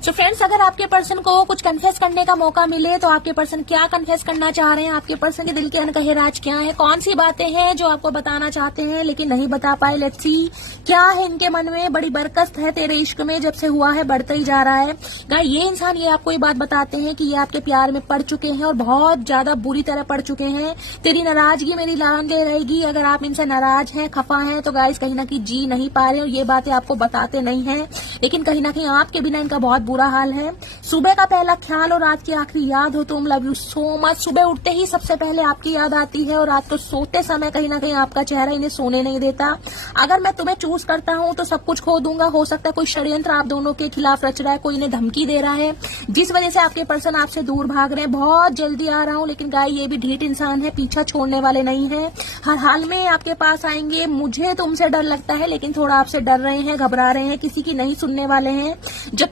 So friends, अगर आपके person को कुछ कन्फेस करने का मौका मिले तो आपके पर्सन क्या कन्फेस करना चाह रहे हैं, आपके पर्सन के दिल के अनकहे राज क्या है, कौन सी बातें हैं जो आपको बताना चाहते हैं लेकिन नहीं बता पाए। लेट्स सी क्या है इनके मन में। बड़ी बरकस्त है तेरे इश्क में, जब से हुआ है बढ़ता ही जा रहा है। गाइस, ये इंसान ये आपको ये बात बताते हैं कि ये आपके प्यार में पड़ चुके हैं और बहुत ज्यादा बुरी तरह पड़ चुके हैं। तेरी नाराजगी मेरी लांगे रहेगी। अगर आप इनसे नाराज हैं, खफा हैं, तो गाइस कहीं ना कहीं जी नहीं पा रहे हो। ये बातें आपको बताते नहीं है, लेकिन कहीं ना कहीं आपके बिना इनका बहुत बुरा हाल है। सुबह का पहला ख्याल और रात की आखिरी याद हो तुम, लव यू सो मच। सुबह उठते ही सबसे पहले आपकी याद आती है और रात को सोते समय कहीं ना कहीं आपका चेहरा इन्हें सोने नहीं देता। अगर मैं तुम्हें चूज करता हूं तो सब कुछ खो दूंगा। हो सकता है कोई षड्यंत्र आप दोनों के खिलाफ रच रहा है, कोई इन्हें धमकी दे रहा है, जिस वजह से आपके पर्सन आपसे दूर भाग रहे हैं। बहुत जल्दी आ रहा हूं, लेकिन गाय ये भी ढीठ इंसान है, पीछा छोड़ने वाले नहीं है। हर हाल में आपके पास आएंगे। मुझे तुमसे डर लगता है, लेकिन थोड़ा आपसे डर रहे हैं, घबरा रहे हैं, किसी की नहीं सुनने वाले हैं। जब